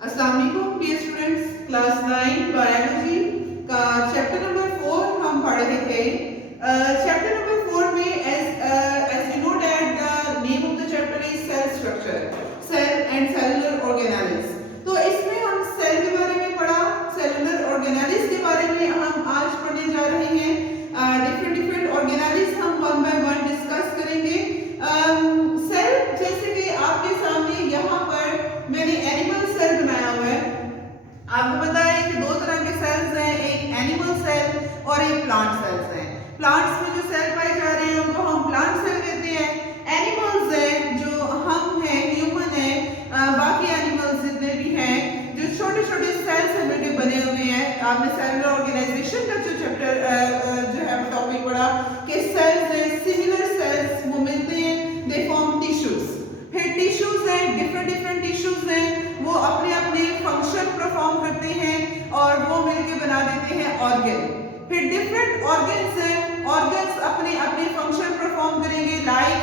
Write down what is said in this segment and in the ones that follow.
अस्सलाम वालेकुम dear students, class 9 biology का चैप्टर नंबर 4 हम पढ़ रहे थे। चैप्टर नंबर 4 में as you know that the name of the chapter is cell structure, cell and cellular organelles. तो इसमें हम सेल के बारे में पढ़ा, सेलुलर ऑर्गेनेल्स के बारे में हम आज पढ़ने जा रहे हैं। डिफरेंट डिफरेंट ऑर्गेनेल्स हम वन बाय वन डिस्कस करेंगे। सेल जैसे कि आपके सामने यहाँ पर मैंने एनिमल सेल बनाया हुआ है। आपको पता है कि दो तरह के सेल्स हैं, एक एनिमल सेल और एक प्लांट सेल्स हैं। प्लांट्स में जो सेल पाए जा रहे हैं उनको हम प्लांट सेल कहते हैं। एनिमल्स हैं जो हम हैं, ह्यूमन है, बाकी एनिमल्स जितने भी हैं जो छोटे छोटे सेल से मिलकर बने हुए हैं। आपने सेलुलर ऑर्गेनाइजेशन का जो चैप्टर जो है टॉपिक पढ़ा कि सेल्स हैं, सिमिलर सेल्स वो मिलते हैं, दे फॉर्म टिश्यूज। फिर टिश्यूज हैं, डिफरेंट डिफरेंट टिश्यूज हैं, वो अपने अपने फंक्शन परफॉर्म करते हैं और वो मिलकर बना देते हैं ऑर्गन। फिर डिफरेंट ऑर्गन्स हैं, ऑर्गन्स अपने अपने फंक्शन परफॉर्म करेंगे, लाइक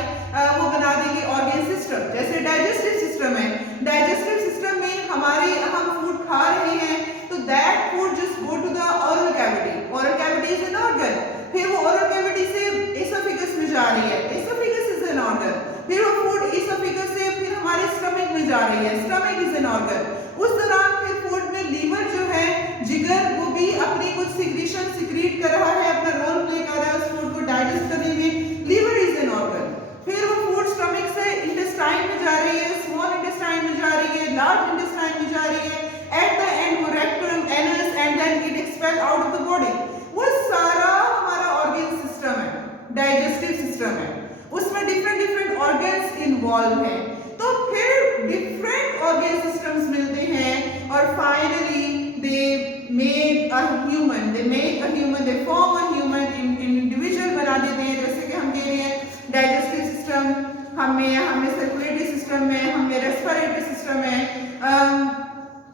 वो बना देंगे ऑर्गन सिस्टम। जैसे डाइजेस्टिव सिस्टम है, डाइजेस्टिव सिस्टम में हम फूड खा रहे हैं तो that food just go to the oral cavity. Oral cavity is an organ. फिर वो ओरल कैविटी से एसोफेगस में जा रही है, एसोफेगस इज एन ऑर्गन। फिर वो फूड एसोफेगस से फिर हमारे स्टमक में जा रही है, स्टमक इज एन ऑर्गन। उस दौरान फिर फूड में लीवर जो है, जिगर, वो भी अपनी कुछ सिक्रीशन सिक्रीट कर रहा है, अपना रोल प्ले कर रहा है उस फूड को डाइजेस्ट करने में, लीवर इज एन ऑर्गन। फिर वो फूड स्टमक से इंटेस्टाइन में जा रही है, स्मॉल इंटेस्टाइन में जा रही है, लार्ज इंटेस्टाइन में जा रही है, एट द एंड वो rectum, anus and then it expel out of the body. वो सारा हमारा ऑर्गन सिस्टम है, डाइजेस्टिव सिस्टम है, उसमें डिफरेंट डिफरेंट ऑर्गन्स इन्वॉल्व हैं। तो फिर डिफरेंट ऑर्गन सिस्टम्स मिलते हैं और finally they make a human, they form a human, individual बना देते हैं। जैसे कि हम कह रहे हैं डाइजेस्टिव सिस्टम हमें सर्कुलेटरी सिस्टम है, हमें रेस्पिरेटरी सिस्टम है।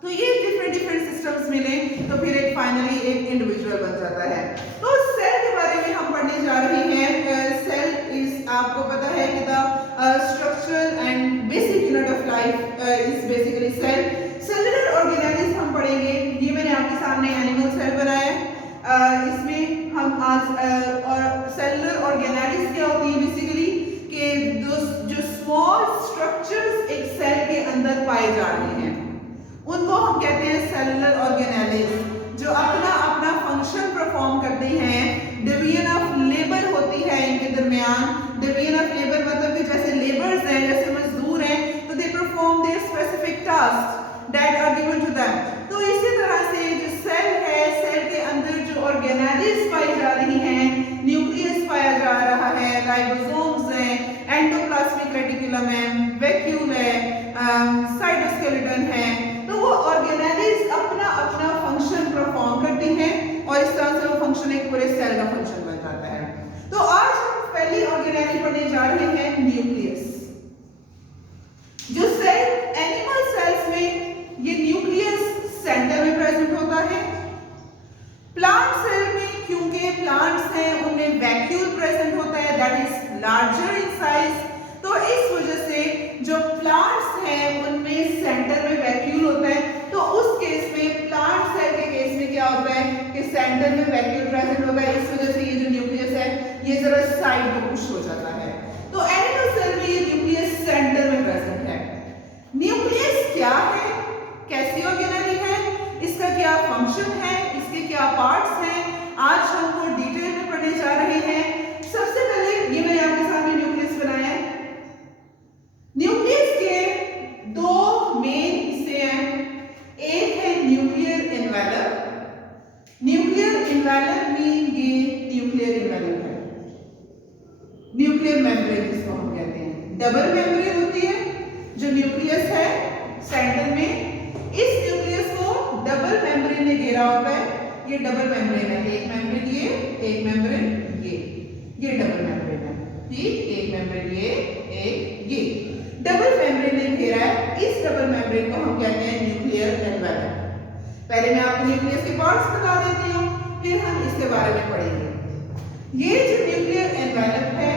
तो ये डिफरेंट डिफरेंट सिस्टम्स मिले तो फिर एक फाइनली एक इंडिविजुअल बन जाता है। तो सेल के बारे में हम पढ़ने जा रहे हैं। सेल इज, आपको पता है कि the structure and basic unit of life is basically cell. Cellular organelles हम पढ़ेंगे। ये मैंने आपके सामने एनिमल सेल बनाया है। इसमें हम आज और सेलुलर ऑर्गेनेल्स क्या होती है बेसिकली कि जो स्मॉल स्ट्रक्चर्स एक सेल के अंदर पाए जा रहे हैं उनको हम कहते हैं सेलुलर ऑर्गेनेल्स, जो अपना अपना फंक्शन परफॉर्म करते हैं। डिवीजन ऑफ लेबर होती है इनके दरमियान। डिवीजन ऑफ लेबर मतलब कि जैसे लेबर्स हैं, जैसे मजदूर हैं, तो they perform their specific task that are given to them. तो इसी तरह से जो सेल है, सेल के अंदर जो ऑर्गेनेल्स पाई जा रही हैं, न्यूक्लियस पाया जा रहा है, राइबोसोम्स हैं, एंडोप्लाज्मिक रेटिकुलम है, वैक्यूल है, साइटोस्केलेटन है। तो वो ऑर्गेनेल्स अपना अपना फंक्शन परफॉर्म करती हैं और इस तरह से वो फंक्शन एक पूरे सेल का फंक्शन बन जाता है। तो आज हम पहली ऑर्गेनेल पढ़ने जा रहे हैं न्यूक्लियस। जो सेल एनिमल सेल्स में ये न्यूक्लियस सेंटर में प्रेजेंट होता है। प्लांट सेल में क्योंकि प्लांट्स हैं उनमें वैक्यूल प्रेजेंट होता है, that is larger in size. तो इस वजह से जो प्लांट्स हैं उनमें सेंटर में वैक्यूल होता है। तो उस केस में प्लांट सेल के केस में क्या होता है कि सेंटर में वैक्यूल प्रेजेंट होगा, इस वजह से ये जो न्यूक्लियस है ये जरा साइड में पुश हो जाता है। तो एनिमल सेल में ये न्यूक्लियस सेंटर में प्रेजेंट है। न्यूक्लियस क्या है, कैसी ऑर्गेनेल है, इसका क्या फंक्शन है, इसके क्या पार्ट्स हैं, आज हम वो डिटेल में पढ़ने जा रहे हैं। सबसे पहले ये मैंने आपके सामने न्यूक्लियस बनाया है। न्यूक्लियस के दो मेन हिस्से हैं। एक है nuclear envelope. Nuclear envelope mean ये न्यूक्लियर एनवेलप है, न्यूक्लियर मेम्ब्रेन जिसको हम कहते हैं। डबल मेम्ब्रेन होती है जो न्यूक्लियस है सेंटर में, इस न्यूक्लियस को डबल मेम्ब्रेन ने घेरा होता है। ये डबल मेम्ब्रेन है, एक मेम्ब्रेन ये, एक मेम्ब्रेन ये डबल मेम्ब्रेन है, ठीक, एक मेम्ब्रेन ये, एक ये डबल मेम्ब्रेन ने घेरा है। इस डबल मेम्ब्रेन को हम कहते हैं न्यूक्लियर एनवेलप। पहले मैं आपको न्यूक्लियस के पार्ट्स बता देती हूँ, फिर हम इसके बारे में पढ़ेंगे। ये जो न्यूक्लियर एनवेलप है,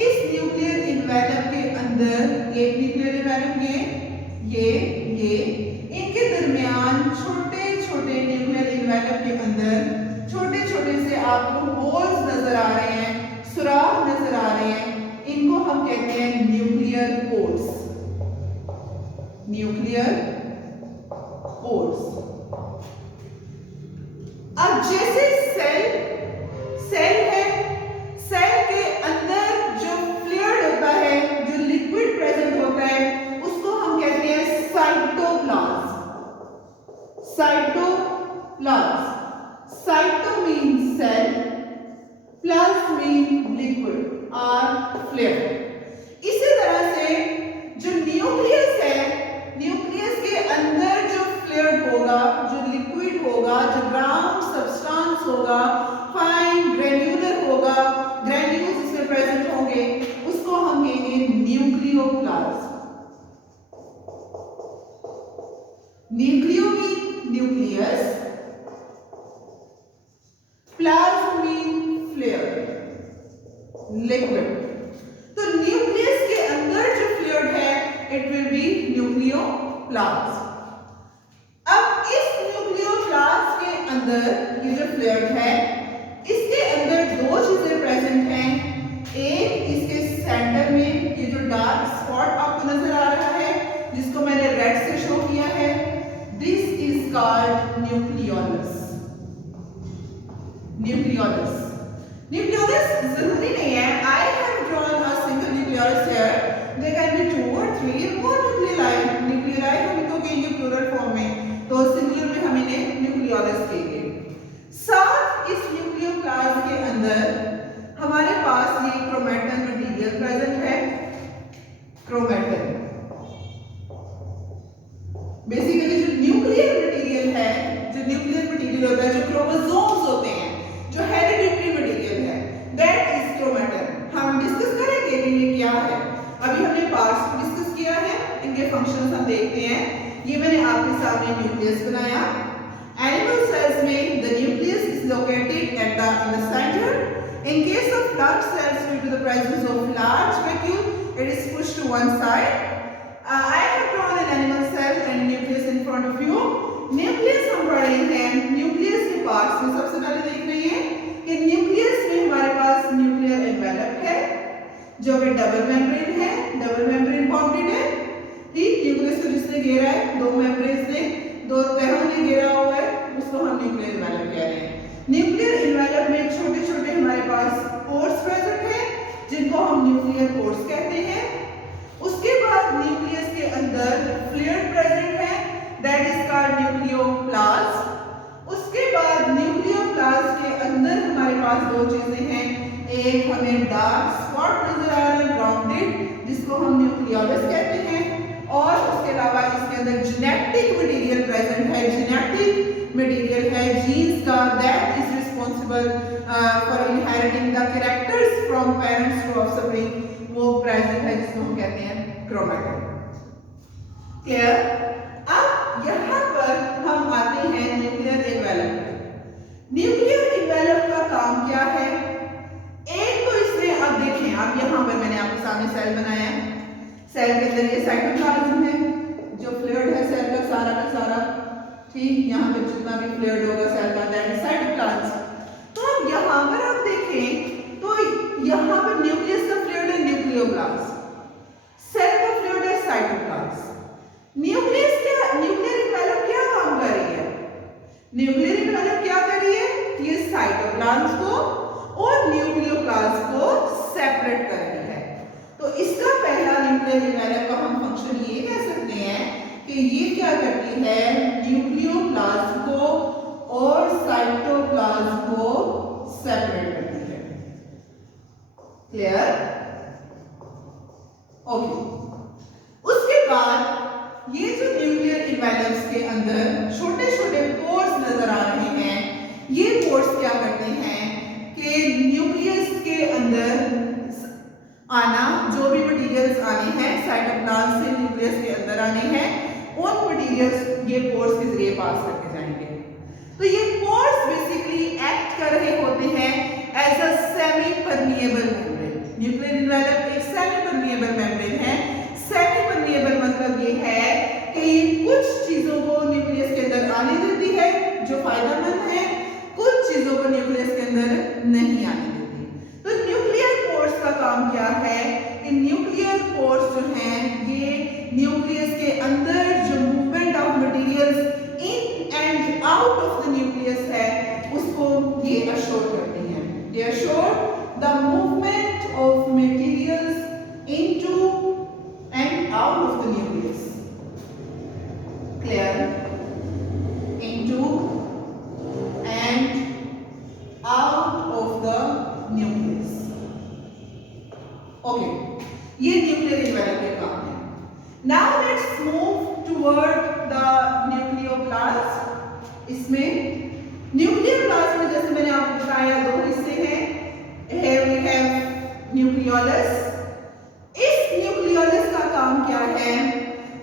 इस न्यूक्लियर एनवेलप के अंदर एक न्यूक्लियर एनवेलप ये इनके दरमियान छोटे छोटे न्यूक्लियर इन्वेलप के अंदर छोटे छोटे से आपको होल्स नजर आ रहे हैं, सुराख नजर आ रहे हैं, इनको हम कहते हैं न्यूक्लियर पोर्स। Nuclear pores. अब जैसे सेल है, सेल के अंदर जो फ्लूइड होता है, जो लिक्विड प्रेजेंट होता है, उसको हम कहते हैं cytoplasm. Cytoplasm. Cyto means cell, plasm mean liquid और फ्लूइड। इसी तरह से जो न्यूक्लियस है, न्यूक्लियस के अंदर जो फ्लूइड होगा, जो लिक्विड होगा, जो ग्राउंड सब्सटेंस होगा, फाइन ग्रेन्युलर होगा, ग्रेन्यूल्स इसमें प्रेजेंट होंगे, उसको हम कहेंगे nucleoplasm. Nucleo mean nucleus, plasm mean fluid, liquid. तो न्यूक्लियस के अंदर जो फ्लूइड है, इट विल बी न्यूक्लियोप्लाज्म। अब इस न्यूक्लियोप्लाज्म के अंदर ये जो फ्लूइड है, इसके अंदर दो चीजें प्रेजेंट हैं। एक इसके सेंटर में ये जो डार्क स्पॉट आपको नजर आ रहा है, जिसको मैंने रेड से शो किया है, this is called nucleolus. Nucleolus. Nucleolus जरूरी नहीं है, I have drawn a single nucleolus here, there can be 2 और 3 और मोर न्यूक्लियोलाई। न्यूक्लियोलाई हम इनको कहेंगे प्लूरल फॉर्म में, तो सिंगुलर में हम इन्हें न्यूक्लियोलस कहेंगे। साथ इस न्यूक्लियोप्लाज्म के अंदर हमारे पास ये क्रोमैटिन मटेरियल प्रेजेंट है। क्रोमैटिन बेसिकली जो न्यूक्लियर मटेरियल है, जो न्यूक्लियर मटेरियल होता है, जो क्रोमोसोम्स होते हैं, जो हेरिडिटरी मटेरियल है, दैट इज क्रोमैटिन। हम डिस्कस करेंगे कि ये क्या है। अभी हमने पार्ट्स डिस्कस किया है, इनके फंक्शंस हम देखते हैं। ये मैंने आपके सामने न्यूक्लियस बनाया। एनिमल सेल्स में the nucleus is located at the centre. In case of plant cells, due to the presence of large vacuole, it is pushed to one side. I have drawn an animal cell and nucleus in front of you. Nucleus हम पढ़ रहे हैं, nucleus के parts में सबसे पहले देख रहे हैं कि न्यूक्लियस में हमारे पास न्यूक्लियर एनवेलप है, जो कि डबल मेम्ब्रेन है, डबल मेम्ब्रेन बाउंडेड है। ठीक, न्यूक्लियस को जिसने घेरा है, दो मेम्ब्रेन्स ने, दो तहों ने घेरा हुआ है, उसको हम न्यूक्लियर एनवेलप कह रहे हैं। न्यूक्लियर एनवेलप में छोटे छोटे हमारे पास पोर्स प्रेजेंट हैं, जिनको हम न्यूक्लियर पोर्स कहते हैं। उसके बाद न्यूक्लियस के अंदर फ्लूइड प्रेजेंट है, दैट इज कॉल्ड न्यूक्लियोप्लाज्म। उसके बाद न्यूक्लियोप्लाज्म के अंदर हमारे पास दो चीजें हैं, एक हमें डार्क स्पॉट नजर आ रहा है ग्राउंडेड, जिसको हम न्यूक्लियोलस कहते हैं, और उसके अलावा इसके अंदर जेनेटिक मटेरियल प्रेजेंट है। जेनेटिक मटेरियल है जीन्स का, that is responsible for inheriting the characters from parents to offspring, वो प्रेजेंट है, जिसको हम कहते हैं क्रोमैटिन। क्लियर? अब यहाँ पर हम आते हैं न्यूक्लियर एनवेलप। न्यूक्लियर एनवेलप का काम क्या है? एक तो इसमें अब देखें, अब यहाँ पर मैंने आपके सामने सेल बनाया है। सेल के अंदर ये साइटोप्लाज्म है, जो फ्लूइड है सेल का सारा, ठीक, यहाँ पे जितना भी फ्लूइड होगा सेल का, दैट इज साइटोप्लाज्म। तो अब यहाँ पर आप देखें तो यहाँ पर न्यूक्लियस का फ्लूइड है न्यूक्लियोप्लाज्म, सेल का फ्लूइड है साइटोप्लाज्म। न्यूक्लियर एनवेलप क्या काम कर रही है? न्यूक्लियर एनवेलप क्या कर रही है? ये साइटोप्लाज्म को और न्यूक्लियोप्लाज्म को सेपरेट कर रही है। तो इसका पहला न्यूक्लियर एनवेलप का हम फंक्शन ये कह सकते हैं कि ये क्या करती है, न्यूक्लियोप्लाज्म को और साइटोप्लाज्म को सेपरेट करती है। क्लियर? ओके। उसके बाद ये जो न्यूक्लियर एनवेलप्स के अंदर छोटे छोटे पोर्स नजर आ रहे हैं, ये पोर्स क्या करते हैं कि न्यूक्लियस के अंदर आना, जो भी मटेरियल्स आने हैं साइटोप्लाज्म से न्यूक्लियस के अंदर आने हैं, उन मटेरियल्स ये पोर्स के जरिए पास करके जाएंगे। तो ये पोर्स बेसिकली एक्ट कर रहे होते हैं as a semi permeable membrane. Nuclear envelope एक सेमी परमिएबल मेम्ब्रेन है। सेमी परमिएबल मतलब ये है कि कुछ चीजों को न्यूक्लियस के अंदर आने देती है जो फायदेमंद है, कुछ चीजों को न्यूक्लियस के अंदर नहीं आने देती। तो न्यूक्लियर पोर्स का काम क्या है कि न्यूक्लियर पोर्स जो हैं ये न्यूक्लियस के अंदर जो movement of materials in and out of the nucleus है उसको ये अश्योर करती हैं। They assure the movement of materials into and out of the nucleus. Clear? Into and out of the nucleus. Okay, ये nuclear envelope का काम है। Now let's move toward the nucleoplast. इसमें न्यूक्लियर प्लास्ट में जैसे मैंने आपको बताया दो हिस्से हैं। Here we have nucleolus. इस न्यूक्लियोलस का काम क्या है?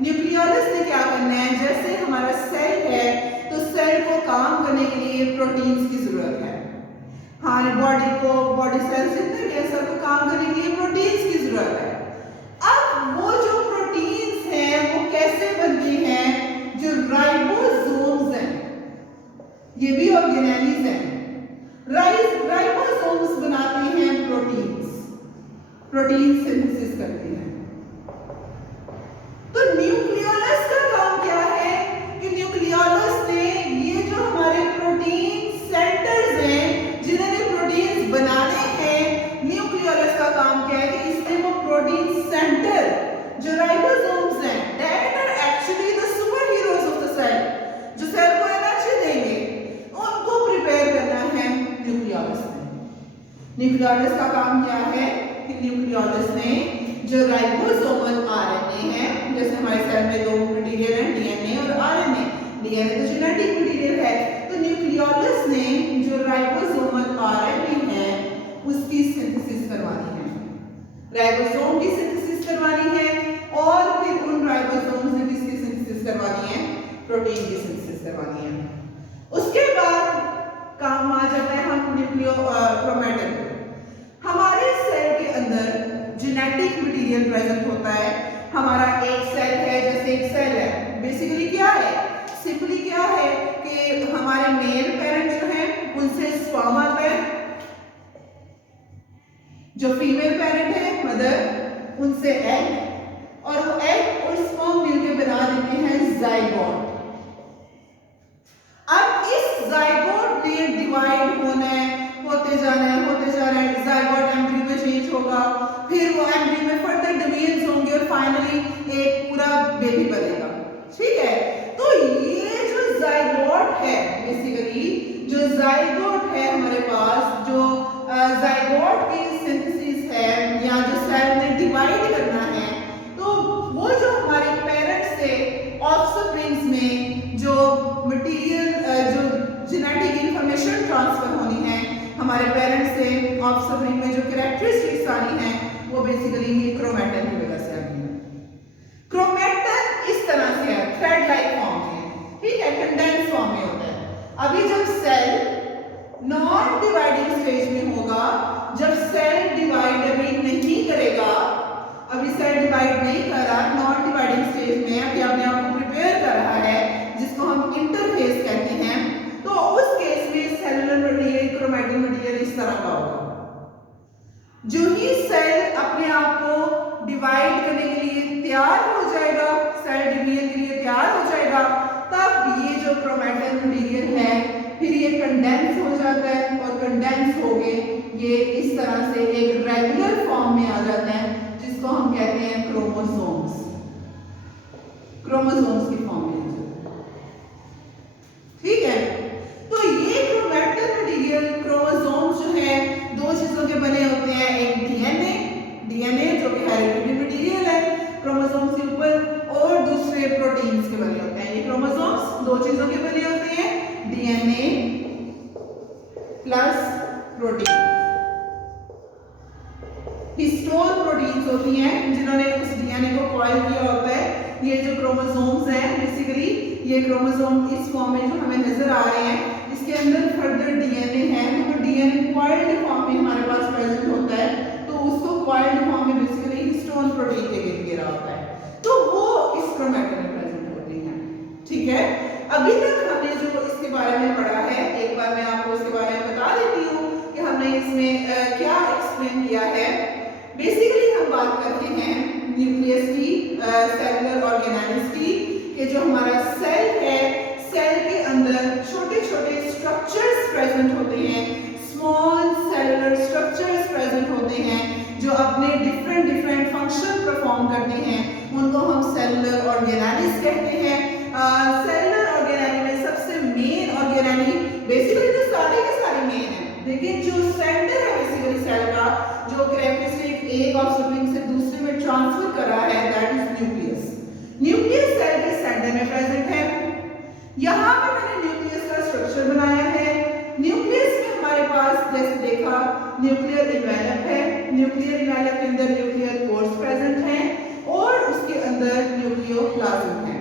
न्यूक्लियोलस ने क्या करना है, जैसे हमारा सेल है तो सेल को काम करने के लिए प्रोटीन्स की जरूरत है। हमारे बॉडी को, बॉडी सेल्स जितने भी हैं सबको काम करने के लिए प्रोटीन्स की जरूरत है। अब वो जो प्रोटीन्स हैं वो कैसे बनती हैं? जो राइबोसोम्स हैं, ये भी ऑर्गेनेलीज हैं। राइबोसोम्स बनाते हैं प्रोटीन्स, प्रोटीन सिंथेसिस करते हैं। तो न्यूक्लियोलस का काम क्या है कि न्यूक्लियोलस ने ये जो हमारे प्रोटीन सेंटर्स हैं जिन्होंने प्रोटीन्स बनाने हैं, न्यूक्लियोलस का काम क्या है कि इसने वो प्रोटीन सेंटर जो राइबोसोम्स हैं, that are actually the super heroes of the cell, जो सेल को एनर्जी देंगे, उनको प्रिपेयर करना है न्यूक्लियोलस ने। न्यूक्लियोलस का काम क्या है कि न्यूक्लियोलस ने जो राइबोसोमल आरएनए है, जैसे हमारे सेल में दो मटेरियल हैं डीएनए और आरएनए। डीएनए तो जेनेटिक मटेरियल है, तो न्यूक्लियोलस ने जो राइबोसोमल आरएनए है उसकी सिंथेसिस करवानी है, राइबोसोम की सिंथेसिस करवानी है, और फिर उन राइबोसोम से किसकी सिंथेसिस करवानी है? प्रोटीन की सिंथेसिस करवानी है। उसके बाद काम आ जाता है हम न्यूक्लियोक्रोमैटिन। हमारे सेल के अंदर जेनेटिक मटेरियल प्रेजेंट होता है। हमारा एक सेल है, जैसे एक सेल है, बेसिकली क्या है, सिंपली क्या है कि हमारे मेल पेरेंट जो हैं उनसे स्पर्म आता है, जो फीमेल पेरेंट है मदर उनसे एग, और वो एग और स्पर्म मिलकर बना देते हैं जाइगोट। अब इस जाइगोट ने डिवाइड होना है, होते जाना है, होते जा रहा है, जाइगोट एम्ब्रियो में चेंज होगा, फिर वो एम्ब्रियो में फर्दर डिवीजन होंगे और फाइनली एक पूरा बेबी बनेगा। ठीक है, तो ये जो जाइगोट है, बेसिकली जो जाइगोट है हमारे पास, जो जाइगोट की सिंथेसिस है या जो सेल ने डिवाइड करना है, तो वो जो हमारे पेरेंट्स से ऑफस्प्रिंग्स में जो मटेरियल, जो जेनेटिक इंफॉर्मेशन ट्रांसफर होनी है हमारे पेरेंट्स से ऑफस्प्रिंग में, जो कैरेक्टरिस्टिक्स आनी है, वो बेसिकली ये क्रोमैटिन की वजह से आनी है। क्रोमैटिन इस तरह से है, थ्रेड लाइक फॉर्म में, ठीक है, कंडेंस फॉर्म में होता है। अभी जब सेल नॉन डिवाइडिंग स्टेज में होगा, जब सेल डिवाइड अभी नहीं करेगा, अभी सेल डिवाइड नहीं कर रहा, नॉन डिवाइडिंग स्टेज में अभी अपने आप को प्रिपेयर कर रहा है, जिसको हम इंटरफेस कहते हैं, तो उस केस में सेलुलर मटेरियल, क्रोमैटिन मटेरियल इस तरह का होगा। जो ही सेल अपने आप को डिवाइड करने के लिए तैयार हो जाएगा, सेल डिवीजन के लिए तैयार हो जाएगा, तब ये जो क्रोमैटिन मटेरियल है फिर ये कंडेंस हो जाता है, और कंडेंस हो के ये इस तरह से एक रेगुलर फॉर्म में आ जाता है, जिसको हम कहते हैं क्रोमोसोम्स। क्रोमोसोम्स की फॉर्म में आ जाता है। ठीक है, तो ये क्रोमैटिन मटेरियल, क्रोमोसोम्स जो है दो चीजों के बने होते हैं, एक डीएनए जो कि हेरिडिटरी मटेरियल है क्रोमोसोम्स के ऊपर, और दूसरे प्रोटीन्स के बने होते हैं। ये क्रोमोसोम्स दो चीजों के बने होते हैं, DNA plus protein. Histone proteins होती हैं जिन्होंने उस डीएनए को कॉइल किया होता है। ये जो क्रोमोसोम्स हैं, बेसिकली ये क्रोमोसोम इस फॉर्म में जो हमें नजर आ रहे हैं, इसके अंदर फर्दर डीएनए है, तो वो डीएनए कॉइल्ड फॉर्म में हमारे पास प्रेजेंट होता है, तो उसको कॉइल्ड फॉर्म में बेसिकली हिस्टोन प्रोटीन के गिरा होता है, तो वो इस क्रोमैटिन में प्रेजेंट होता है। ठीक है, अभी तक हमने जो इसके बारे में पढ़ा है, एक बार मैं आपको इसके बारे में बता देती हूँ कि हमने इसमें क्या एक्सप्लेन किया है। बेसिकली हम बात करते हैं न्यूक्लियस की, सेलुलर ऑर्गेनेल्स की, कि जो हमारा सेल है, सेल के अंदर छोटे छोटे स्ट्रक्चर्स प्रेजेंट होते हैं, स्मॉल सेलुलर स्ट्रक्चर्स प्रेजेंट होते हैं जो अपने डिफरेंट फंक्शन परफॉर्म करते हैं, उनको हम सेलुलर ऑर्गेनेल्स कहते हैं। सेलुलर ऑर्गेनेल में सबसे मेन ऑर्गेनेल, बेसिकली तो सारे के सारे मेन है, लेकिन जो सेंटर है बेसिकली सेल का, जो कैरेक्टरिस्टिक एक ऑब्जर्विंग से दूसरे में ट्रांसफर कर रहा है, that is nucleus. Nucleus cell के सेंटर में प्रेजेंट है। यहाँ पे मैंने न्यूक्लियस का स्ट्रक्चर बनाया है। न्यूक्लियस में हमारे पास जैसे देखा न्यूक्लियर इन्वेलप है, न्यूक्लियर इन्वेलप के अंदर न्यूक्लियर पोर्स प्रेजेंट हैं और उसके अंदर न्यूक्लियोप्लाज्म है।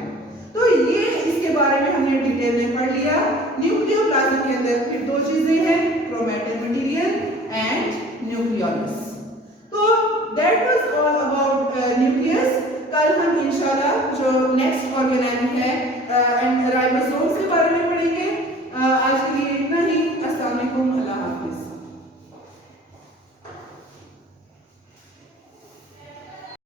तो ये इसके बारे में हमने डिटेल में पढ़ लिया। न्यूक्लियोप्लाज्म के अंदर फिर दो चीजें हैं, क्रोमैटिन मटेरियल एंड न्यूक्लियोलस। तो that was all about nucleus. कल हम इंशाल्लाह जो नेक्स्ट ऑर्गेनेल है एंड राइबोसोम्स के बारे में पढ़ेंगे।